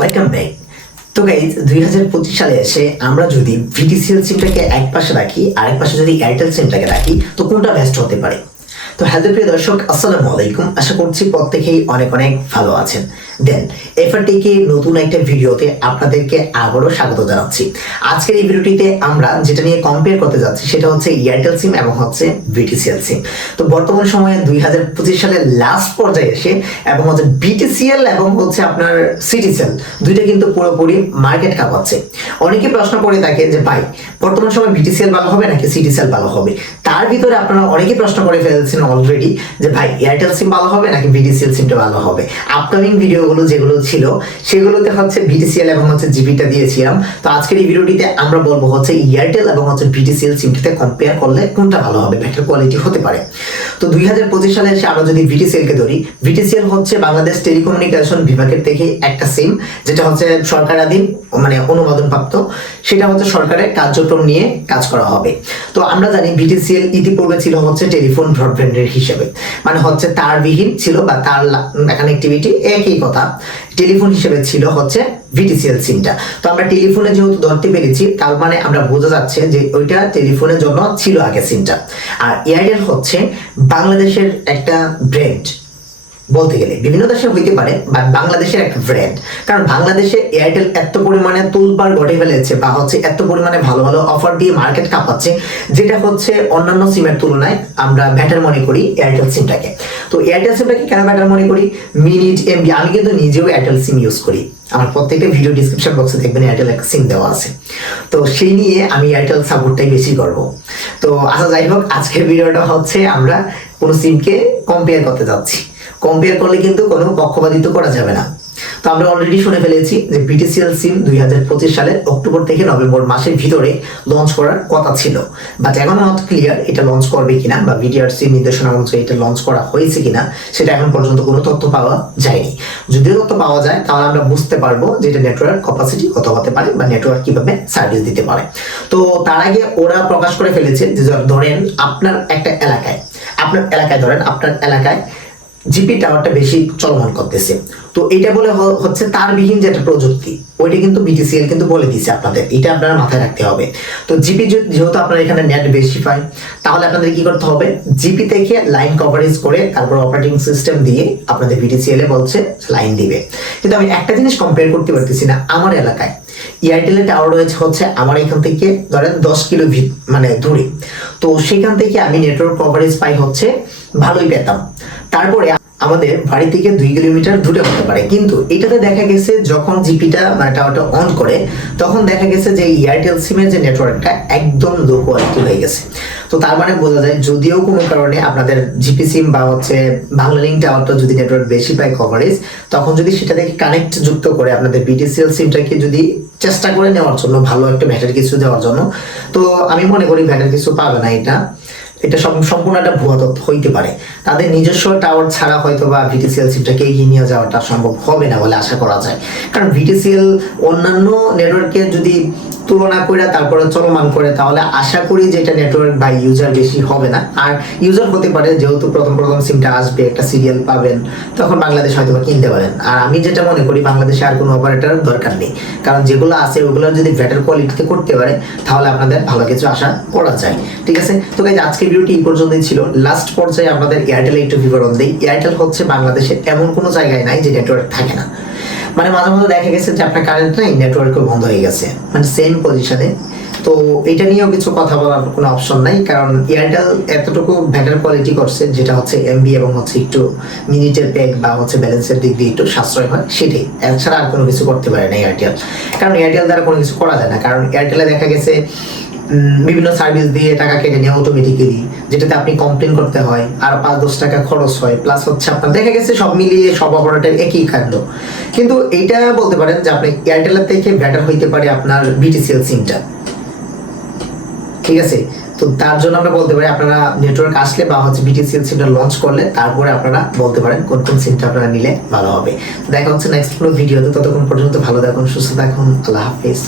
Welcome back তো guys দুই হাজার পঁচিশ সালে এসে আমরা যদি ভিটিসিএল সিমটাকে এক পাশে রাখি, আরেক পাশে যদি এয়ারটেল সিমটাকে রাখি, তো কোনটা বেস্ট হতে পারে? তো হ্যালো প্রিয় দর্শক, আসসালামু আলাইকুম। আশা করছি প্রত্যেকেই অনেক অনেক ভালো আছেন। দেন এফআরটিকে নতুন একটা ভিডিওতে আপনাদেরকে আবারও স্বাগত জানাচ্ছি। আজকের এই ভিডিওটিতে আমরা যেটা নিয়ে কম্পেয়ার করতে যাচ্ছি, সেটা হচ্ছে এয়ারটেল সিম এবং হচ্ছে বিটিসিএল সিম তো বর্তমান সময়ে দুই হাজার পঁচিশ সালের লাস্ট পর্যায়ে এসে এবং হচ্ছে বিটিসিএল এবং হচ্ছে আপনার সিটিসেল দুইটা কিন্তু পুরোপুরি মার্কেট কাঁপাচ্ছে অনেকে প্রশ্ন করে থাকে যে, ভাই, বর্তমান সময় বিটিসিএল ভালো হবে নাকি সিটিসেল ভালো হবে? তার ভিতরে আপনারা অনেকে প্রশ্ন করে ফেলছেন অলরেডি যে, ভাই এয়ারটেল সিম ভালো হবে নাকি বিটিসিএল সিমটা ভালো হবে? আপকামিং ভিডিওগুলো যেগুলো ছিল, সেগুলোতে হচ্ছে বিটিসিএল এবং হচ্ছে জিবিটা দিয়েছিলাম। তো আজকের এই ভিডিওটিতে আমরা বলব হচ্ছে এয়ারটেল এবং হচ্ছে বিটিসিএল সিমটাতে কম্পেয়ার করলে কোনটা ভালো হবে বেটার কোয়ালিটি হতে পারে। তো দুই হাজার পঁচিশ সালে এসে আমরা যদি ভিটিসিএল কে ধরি ভিটিসিএল হচ্ছে বাংলাদেশ টেলিকমিউনিকেশন বিভাগের থেকে একটা সিম যেটা হচ্ছে সরকারাধীন মানে অনুমোদন প্রাপ্ত সেটা হচ্ছে সরকারের কার্যক্রম নিয়ে কাজ করা হবে। তো আমরা জানি বিটিসিএল ইতিপূর্বে ছিল হচ্ছে টেলিফোন ব্রডব্যান্ডের হিসেবে। মানে হচ্ছে তারবিহীন ছিল বা তার কানেক্টিভিটি একই কথা। টেলিফোন হিসেবে ছিল হচ্ছে ভিটিসিএল সিমটা। তো আমরা টেলিফোনে যেহেতু ধরতে পেরেছি, তার মানে আমরা বোঝা যাচ্ছে যে ওইটা টেলিফোনের জন্য ছিল আগে সিমটা। আর এয়ারটেল হচ্ছে বাংলাদেশের একটা ব্র্যান্ড। বলতে গেলে, বিভিন্ন দেশে হইতে পারে বাট বাংলাদেশের একটা ব্র্যান্ড কারণ বাংলাদেশে এয়ারটেল এত পরিমাণে তুলবার গড়ে ফেলেছে, বা হচ্ছে এত পরিমাণে ভালো ভালো অফার দিয়ে মার্কেট কাঁপাচ্ছে, যেটা হচ্ছে অন্যান্য সিমের তুলনায় আমরা ব্যাটার মনে করি এয়ারটেল সিমটাকে তো এয়ারটেল সিমটাকে কেন ব্যাটার মনে করি? মিনিট এমবি আমি কিন্তু নিজেও এয়ারটেল সিম ইউজ করি। আমার প্রত্যেকটা ভিডিও ডিসক্রিপশন বক্সে দেখবেন এয়ারটেল একটা সিম দেওয়া আছে। তো সেই নিয়ে আমি এয়ারটেল সাপোর্টটাই বেশি করব। তো আচ্ছা যাই হোক, আজকের ভিডিওটা হচ্ছে আমরা কোনো সিমকে কম্পেয়ার করতে যাচ্ছি। কম্পেয়ার করলে কিন্তু কোনো পক্ষপাতিত্ব করা যাবে না। তো আমরা অলরেডি শুনে ফেলেছি যে বিটিসিএল সিম দুই হাজার পঁচিশ সালের অক্টোবর থেকে নভেম্বর মাসের ভিতরে লঞ্চ করার কথা ছিল। বাট এখনও নট ক্লিয়ার এটা লঞ্চ করবে কিনা বা বিটিআরসি নির্দেশনা অনুযায়ী এটা লঞ্চ করা হয়েছে কিনা, সেটা এখন পর্যন্ত কোনো তথ্য পাওয়া যায়নি। যদিও তথ্য পাওয়া যায়, তাহলে আমরা বুঝতে পারব যে এটা নেটওয়ার্ক ক্যাপাসিটি কত হতে পারে বা নেটওয়ার্ক কীভাবে সার্ভিস দিতে পারে। তো তার আগে ওরা প্রকাশ করে ফেলেছে যে ধরেন আপনার একটা এলাকায়, আপনার এলাকায় ধরেন আপনার এলাকায় জিপি টাওয়ারটা বেশি চলমান করতেছে। তো এটা বলে হচ্ছে তারবিহীন যেটা প্রযুক্তি, ওইটা কিন্তু বিটিসিএল কিন্তু বলে দিছে আপনাদের। এটা আপনারা মাথায় রাখতে হবে। তো জিপি যেহেতু আপনার এখানে নেট বেশি পায় তাহলে আপনাদের কি করতে হবে? জিপি থেকে লাইন কভারেজ করে তারপর অপারেটিং সিস্টেম দিয়ে আপনাদের বিটিসিএল এ বলছে লাইন দিবে। কিন্তু আমি একটা জিনিস কম্পেয়ার করতে পারতেছি না আমার এলাকায়। এয়ারটেলের টাওয়ার রয়েছে হচ্ছে আমার এখান থেকে ধরেন দশ কিলো মানে দূরে। তো সেখান থেকে আমি নেটওয়ার্ক কভারেজ পাই হচ্ছে, ভালোই পেতাম। তারপরে আমাদের বাড়ি থেকে দুই কিলোমিটার দূরে হতে পারে। কিন্তু এটাতে দেখা গেছে যখন জিপিটা মানে টাওয়ারটা অন করে, তখন দেখা গেছে যে এয়ারটেল সিমের যে নেটওয়ার্কটা একদম লো কোয়ালিটি হয়ে গেছে। তো তার মানে বোঝা যায় যদিও কোনো কারণে আপনাদের জিপি সিম বা হচ্ছে বাংলা লিঙ্ক টাওয়ারটা যদি নেটওয়ার্ক বেশি পায় কভারেজ তখন যদি সেটা থেকে কানেক্ট যুক্ত করে আপনাদের বিটিসিএল সিমটাকে যদি চেষ্টা করে নেওয়ার জন্য, ভালো একটা ব্যাটারি কিছু দেওয়ার জন্য, তো আমি মনে করি ব্যাটারি কিছু পাবে না এটা। এটা সম্পূর্ণ একটা ভুয়া তথ্য হইতে পারে। তাদের নিজস্ব টাওয়ার ছাড়া হয়তো বা ভিটিসিএল সিমটাকে এগিয়ে নিয়ে যাওয়াটা সম্ভব হবে না বলে আশা করা যায়। কারণ ভিটিসিএল অন্যান্য নেটওয়ার্কের যদি তুলনা করে তারপরে চলমান করে, তাহলে আশা করি যে এটা নেটওয়ার্ক বা ইউজার বেশি হবে না। আর ইউজার হতে পারে, যেহেতু প্রথম প্রথম সিমটা আসবে, একটা সিরিয়াল পাবেন, তখন বাংলাদেশ হয়তো কিনতে পারেন। আর আমি যেটা মনে করি, বাংলাদেশে আর কোনো অপারেটর দরকার নেই। কারণ যেগুলো আছে ওগুলো যদি বেটার কোয়ালিটিতে করতে পারে, তাহলে আপনাদের ভালো কিছু আশা করা যায়। ঠিক আছে? তো গাইজ আজকের ভিডিওটি এই পর্যন্তই ছিল। লাস্ট পর্যায়ে আপনাদের এয়ারটেল একটু বিবরণ দেই। এয়ারটেল হচ্ছে বাংলাদেশে এমন কোনো জায়গায় নাই যে নেটওয়ার্ক থাকে না। মানে মাঝে মধ্যে দেখা গেছে যে আপনার কারেন্ট নাই নেটওয়ার্কও বন্ধ হয়ে গেছে। মানে সেম পজিশনে তো এটা নিয়েও কিছু কথা বলার কোনো অপশন নাই, কারণ এয়ারটেল এতটুকু বেটার কোয়ালিটি করছে, যেটা হচ্ছে এমবি এবং হচ্ছে একটু মিনিটের প্যাক বা হচ্ছে ব্যালেন্সের দিক দিয়ে একটু সাশ্রয় হয়, সেটাই। এছাড়া আর কোনো কিছু করতে পারে না এয়ারটেল কারণ এয়ারটেল দ্বারা কোনো কিছু করা যায় না। কারণ এয়ারটেলে দেখা গেছে বিভিন্ন সার্ভিস দিয়ে টাকা কেটে নেওয়া অটোমেটিক্যালি যেটাতে আপনি কমপ্লেন করতে হয়, আর পাঁচ দশ টাকা খরচ হয়। প্লাস হচ্ছে আপনার, দেখা গেছে সব মিলিয়ে সব অপারেটর একই কাণ্ড। কিন্তু এইটা বলতে পারেন যে আপনি এয়ারটেলের থেকে বেটার হইতে পারে আপনার বিটিসিএল সিমটা ঠিক আছে? তো তার জন্য আমরা বলতে পারি আপনারা নেটওয়ার্ক আসলে বা হচ্ছে বিটিসিএল সিমটা লঞ্চ করলে তারপরে আপনারা বলতে পারেন কোন কোন সিমটা আপনারা নিলে ভালো হবে। দেখা হচ্ছে নেক্সট কোনো ভিডিওতে ততক্ষণ পর্যন্ত ভালো থাকুন, সুস্থ থাকুন, আল্লাহ হাফিজ।